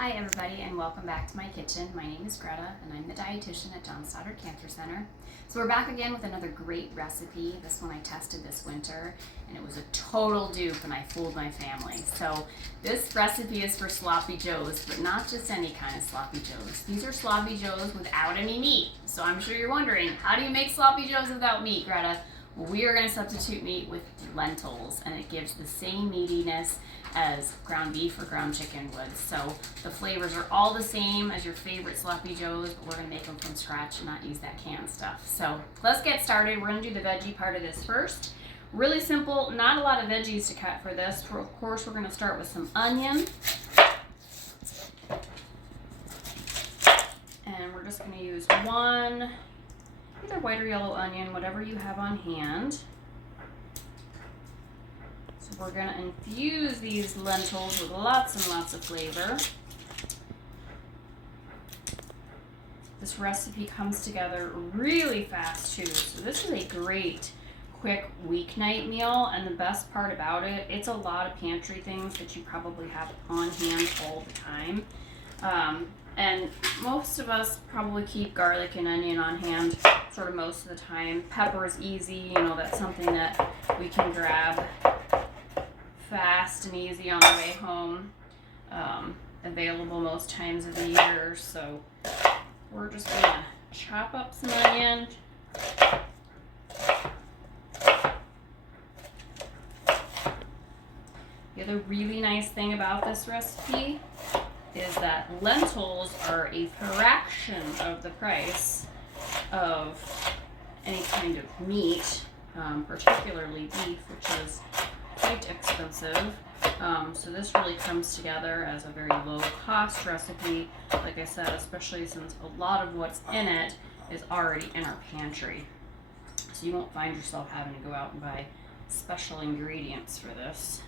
Hi everybody and welcome back to my kitchen. My name is Greta and I'm the dietitian at John Stoddard Cancer Center. So we're back again with another great recipe. This one I tested this winter and it was a total dupe and I fooled my family. So this recipe is for sloppy joes, but not just any kind of sloppy joes. These are sloppy joes without any meat. So I'm sure you're wondering, how do you make sloppy joes without meat, Greta? Well, we are going to substitute meat with lentils and it gives the same meatiness as ground beef or ground chicken would. So the flavors are all the same as your favorite sloppy joes, but we're going to make them from scratch and not use that canned stuff. So let's get started. We're going to do the veggie part of this first. Really simple, not a lot of veggies to cut for this. Of course, we're going to start with some onion. And we're just going to use one, either white or yellow onion, whatever you have on hand. So we're going to infuse these lentils with lots and lots of flavor. This recipe comes together really fast too. So this is a great quick weeknight meal, and the best part about it, it's a lot of pantry things that you probably have on hand all the time. And most of us probably keep garlic and onion on hand sort of most of the time. Pepper is easy, that's something that we can grab fast and easy on the way home. Available most times of the year. So we're just gonna chop up some onion. The other really nice thing about this recipe is that lentils are a fraction of the price of any kind of meat, particularly beef, which is quite expensive. So this really comes together as a very low cost recipe, like I said, especially since a lot of what's in it is already in our pantry. So you won't find yourself having to go out and buy special ingredients for this.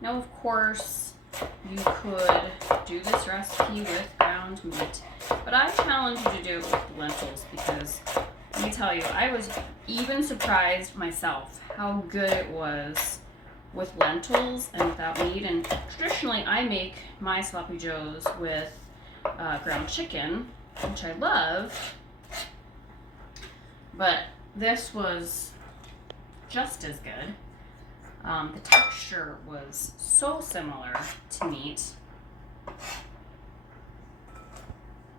Now, of course, you could do this recipe with ground meat, but I challenge you to do it with lentils because, let me tell you, I was even surprised myself how good it was with lentils and without meat. And traditionally, I make my sloppy joes with ground chicken, which I love, but this was just as good. The texture was so similar to meat.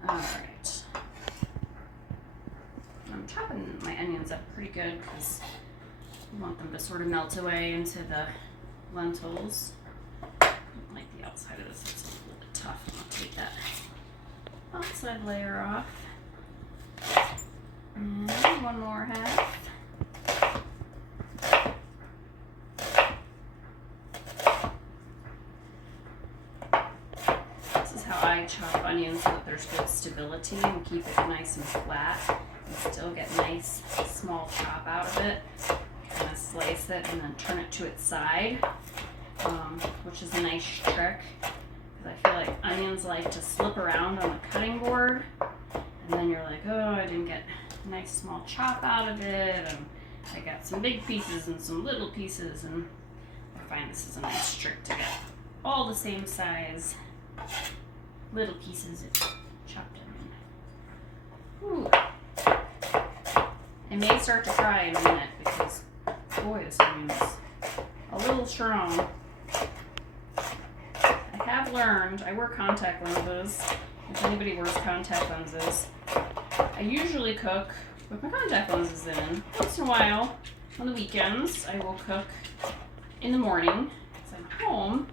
Alright. I'm chopping my onions up pretty good because I want them to sort of melt away into the lentils. I don't like the outside of this, it's a little bit tough. I'm going to take that outside layer off. And one more half. I chop onions so that there's good stability and keep it nice and flat and still get nice small chop out of it. Kind of slice it and then turn it to its side, which is a nice trick because I feel like onions like to slip around on the cutting board and then you're like, oh, I didn't get a nice small chop out of it, and I got some big pieces and some little pieces, and I find this is a nice trick to get all the same size little pieces chopped in. Ooh. I may start to cry in a minute because, boy, this onion is a little strong. I have learned, I wear contact lenses. If anybody wears contact lenses, I usually cook with my contact lenses in. Once in a while, on the weekends, I will cook in the morning because I'm home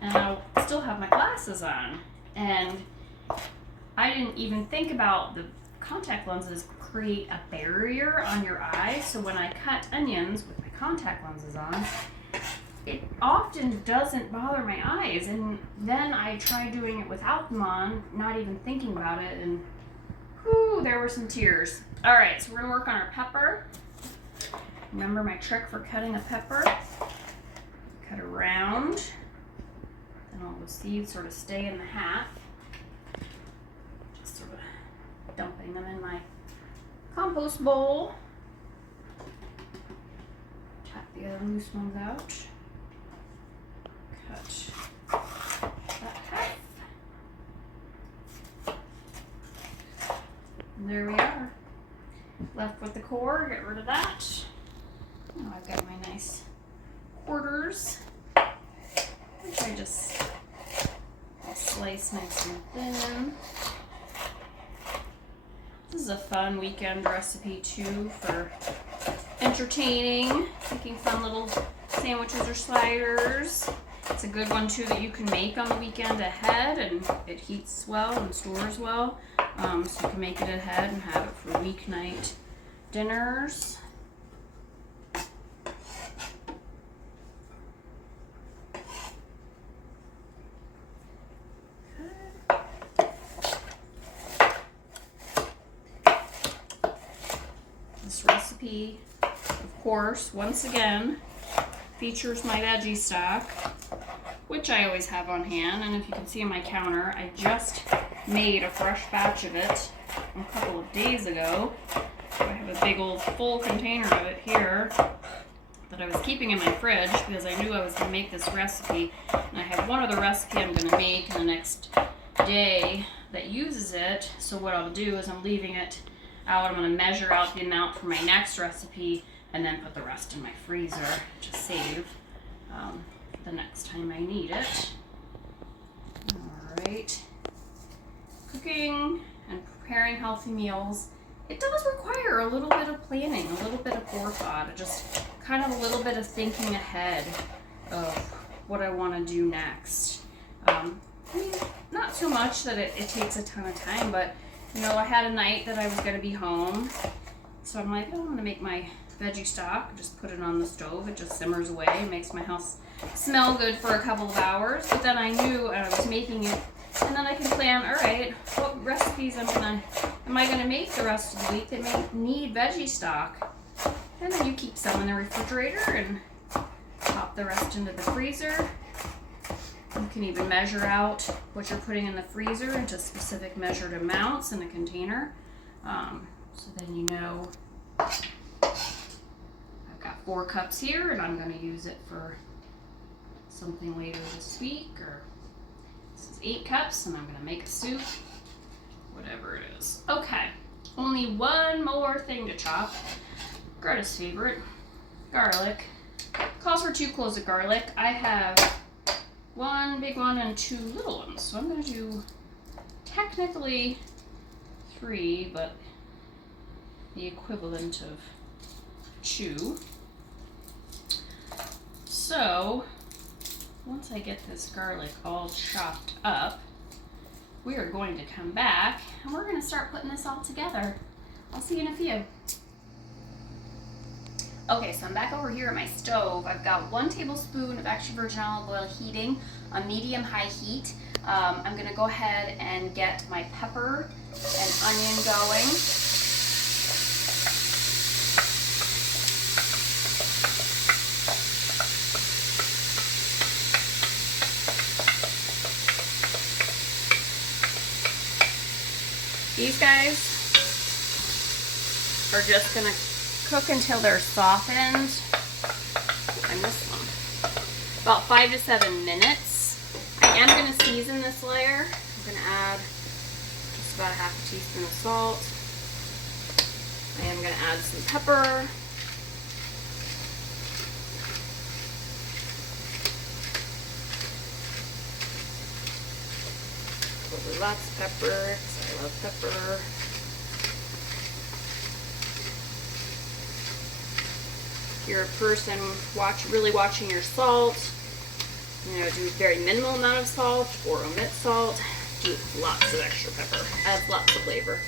and I'll still have my glasses on. And I didn't even think about the contact lenses create a barrier on your eye. So when I cut onions with my contact lenses on, it often doesn't bother my eyes. And then I tried doing it without them on, not even thinking about it, and whew, there were some tears. All right, so we're gonna work on our pepper. Remember my trick for cutting a pepper? Cut around. And all the seeds sort of stay in the half. Just sort of dumping them in my compost bowl. Tap the other loose ones out. Cut before. Get rid of that. Now I've got my nice quarters, which I just slice nice and thin. This is a fun weekend recipe too for entertaining, making fun little sandwiches or sliders. It's a good one too that you can make on the weekend ahead, and it heats well and stores well. So you can make it ahead and have it for weeknight dinners. This recipe, of course, once again, features my veggie stock, which I always have on hand. And if you can see on my counter, I just made a fresh batch of it a couple of days ago. So I have a big old full container of it here that I was keeping in my fridge because I knew I was going to make this recipe. And I have one other recipe I'm going to make in the next day that uses it. So what I'll do is I'm leaving it out. I'm going to measure out the amount for my next recipe and then put the rest in my freezer to save the next time I need it. Alright. Cooking and preparing healthy meals, it does require a little bit of planning, a little bit of forethought, just kind of a little bit of thinking ahead of what I want to do next. I mean, not so much that it takes a ton of time, but you know, I had a night that I was going to be home, so I'm like, oh, I'm going to make my veggie stock, just put it on the stove, it just simmers away, it makes my house smell good for a couple of hours. But then I knew I was making it, and then I can plan, all right, what recipes am I going to make the rest of the week that may need veggie stock? And then you keep some in the refrigerator and pop the rest into the freezer. You can even measure out what you're putting in the freezer into specific measured amounts in a container. So then you know I've got 4 cups here and I'm going to use it for something later this week. Or this is 8 cups and I'm going to make a soup. Whatever it is. Okay, only one more thing to chop. Greta's favorite, garlic. Calls for 2 cloves of garlic. I have 1 big one and 2 little ones. So I'm going to do technically 3, but the equivalent of 2. So once I get this garlic all chopped up, we are going to come back and we're going to start putting this all together. I'll see you in a few. Okay, so I'm back over here at my stove. I've got 1 tablespoon of extra virgin olive oil heating on medium-high heat. I'm going to go ahead and get my pepper and onion going. These guys are just going to cook until they're softened. I missed one. About 5 to 7 minutes. I am going to season this layer. I'm going to add just about a half a teaspoon of salt. I am going to add some pepper. Probably lots of pepper because I love pepper. If you're a person really watching your salt, you know, do very minimal amount of salt or omit salt. Do lots of extra pepper. Adds lots of flavor.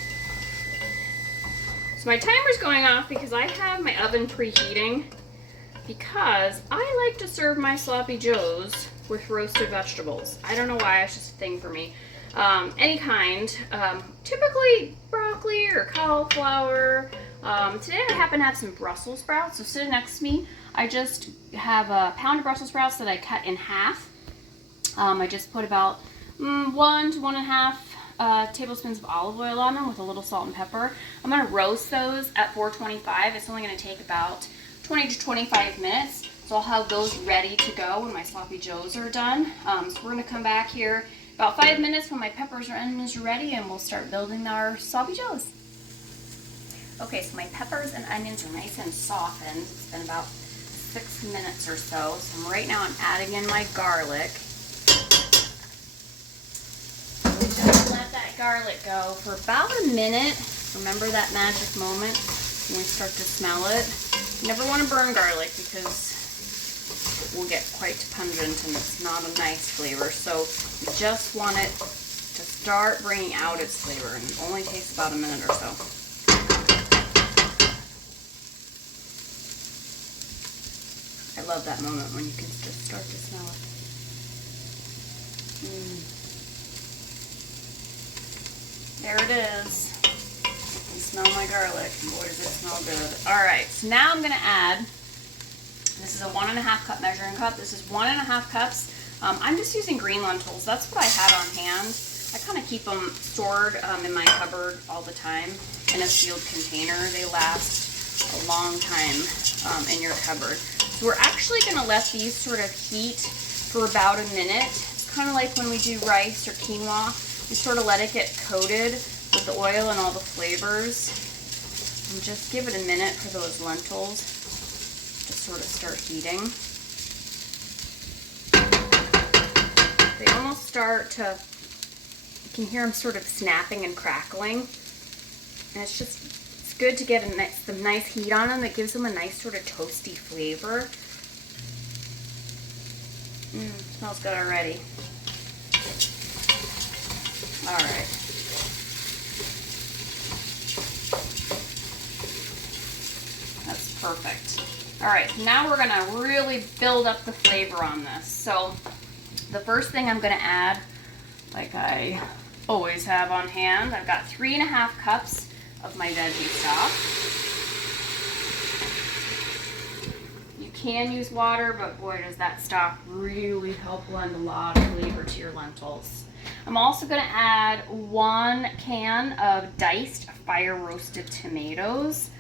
So my timer's going off because I have my oven preheating because I like to serve my sloppy joes with roasted vegetables. I don't know why, it's just a thing for me. Any kind, typically broccoli or cauliflower. Today I happen to have some Brussels sprouts, so sitting next to me, I just have a pound of Brussels sprouts that I cut in half. I just put about 1 to 1.5 tablespoons of olive oil on them with a little salt and pepper. I'm going to roast those at 425. It's only going to take about 20 to 25 minutes, so I'll have those ready to go when my sloppy joes are done. So we're going to come back here about 5 minutes when my peppers and onions are ready, and we'll start building our sloppy joes. Okay, so my peppers and onions are nice and softened. It's been about 6 minutes or so. So right now I'm adding in my garlic. Just let that garlic go for about a minute. Remember that magic moment when we start to smell it? You never want to burn garlic because it will get quite pungent and it's not a nice flavor. So you just want it to start bringing out its flavor, and it only takes about a minute or so. I love that moment when you can just start to smell it. There it is. I can smell my garlic. Boy, does it smell good. All right, so now I'm gonna add, this is a 1.5 cup measuring cup. This is 1.5 cups. I'm just using green lentils. That's what I had on hand. I kind of keep them stored in my cupboard all the time in a sealed container. They last a long time in your cupboard. So we're actually gonna let these sort of heat for about a minute. It's kind of like when we do rice or quinoa. We sort of let it get coated with the oil and all the flavors. And just give it a minute for those lentils to sort of start heating. They almost start to, you can hear them sort of snapping and crackling. And it's good to get some nice heat on them. It gives them a nice sort of toasty flavor. Smells good already. All right. That's perfect. All right, now we're gonna really build up the flavor on this. So the first thing I'm gonna add, like I always have on hand, I've got 3.5 cups of my veggie stock. You can use water, but boy, does that stock really help blend a lot of flavor to your lentils. I'm also going to add 1 can of diced fire roasted tomatoes.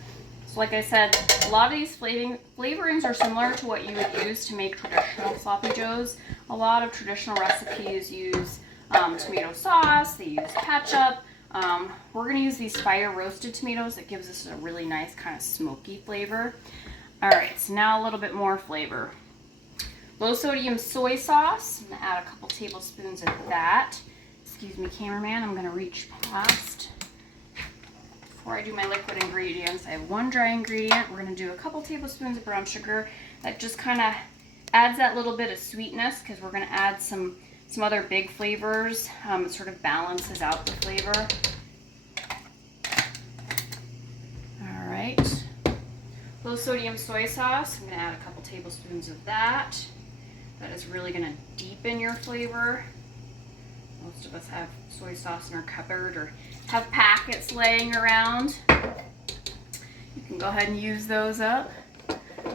So like I said, a lot of these flavorings are similar to what you would use to make traditional sloppy joes. A lot of traditional recipes use tomato sauce, they use ketchup. We're going to use these fire roasted tomatoes. It gives us a really nice kind of smoky flavor. All right, so now a little bit more flavor. Low sodium soy sauce. I'm going to add a couple tablespoons of that. Excuse me, cameraman, I'm going to reach past. Before I do my liquid ingredients, I have 1 dry ingredient. We're going to do a couple tablespoons of brown sugar. That just kind of adds that little bit of sweetness because we're going to add some other big flavors. It sort of balances out the flavor. All right. Low sodium soy sauce. I'm going to add a couple tablespoons of that. That is really going to deepen your flavor. Most of us have soy sauce in our cupboard or have packets laying around. You can go ahead and use those up.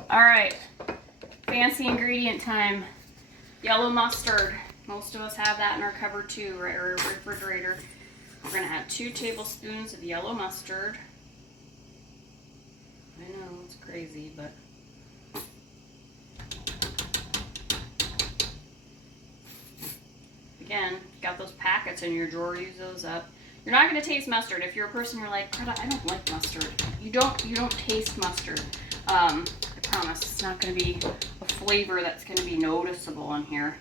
All right, fancy ingredient time. Yellow mustard. Most of us have that in our cupboard too, right, or refrigerator. We're going to add 2 tablespoons of yellow mustard. I know, it's crazy, but again, you got those packets in your drawer, use those up. You're not going to taste mustard. If you're a person you're like, Greta, I don't like mustard. You don't taste mustard. I promise it's not going to be a flavor that's going to be noticeable in here.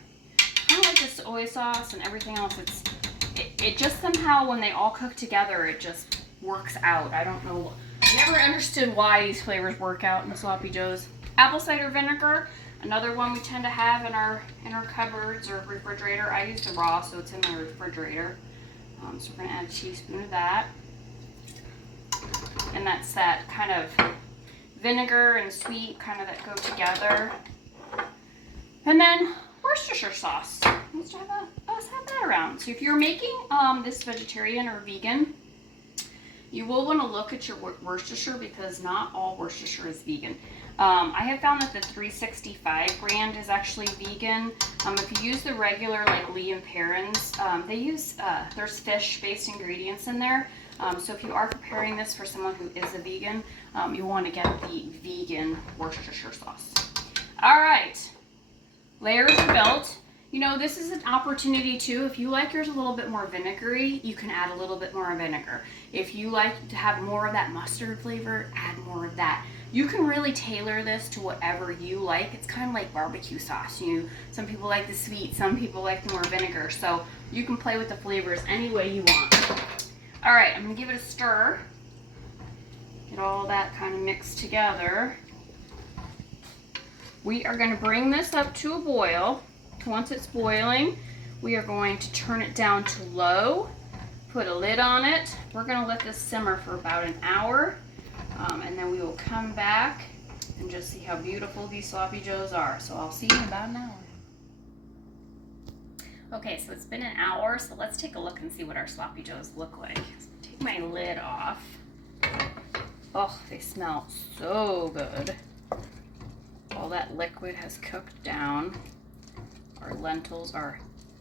Kind of like the soy sauce and everything else. It just somehow, when they all cook together, it just works out. I don't know. I never understood why these flavors work out in the sloppy joes. Apple cider vinegar. Another one we tend to have in our cupboards or refrigerator. I use the raw, so it's in my refrigerator. So we're going to add a teaspoon of that. And that's that kind of vinegar and sweet kind of that go together. And then Worcestershire sauce. Let's have that around. So if you're making this vegetarian or vegan, you will want to look at your Worcestershire because not all Worcestershire is vegan. I have found that the 365 brand is actually vegan. If you use the regular, like Lee and Perrins, they use, there's fish-based ingredients in there. So if you are preparing this for someone who is a vegan, you want to get the vegan Worcestershire sauce. All right, layers are built. You know, this is an opportunity too. If you like yours a little bit more vinegary, you can add a little bit more vinegar. If you like to have more of that mustard flavor, add more of that. You can really tailor this to whatever you like. It's kind of like barbecue sauce. Some people like the sweet, some people like the more vinegar. So you can play with the flavors any way you want. All right, I'm gonna give it a stir. Get all that kind of mixed together. We are gonna bring this up to a boil. Once it's boiling, we are going to turn it down to low, put a lid on it. We're gonna let this simmer for about an hour, and then we will come back and just see how beautiful these sloppy joes are. So I'll see you in about an hour. Okay, so it's been an hour, so let's take a look and see what our sloppy joes look like. So take my lid off. Oh, they smell so good. All that liquid has cooked down. Our lentils are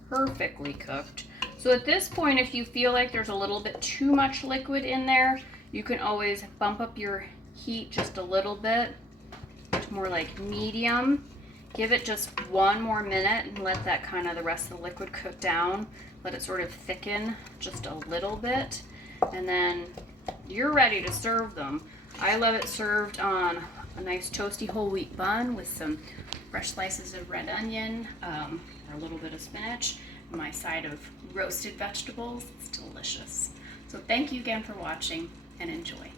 perfectly cooked. So at this point, if you feel like there's a little bit too much liquid in there, you can always bump up your heat just a little bit to more like medium. Give it just 1 more minute and let that kind of the rest of the liquid cook down. Let it sort of thicken just a little bit. And then you're ready to serve them. I love it served on a nice toasty whole wheat bun with some fresh slices of red onion, or a little bit of spinach, my side of roasted vegetables. It's delicious. So thank you again for watching and enjoy.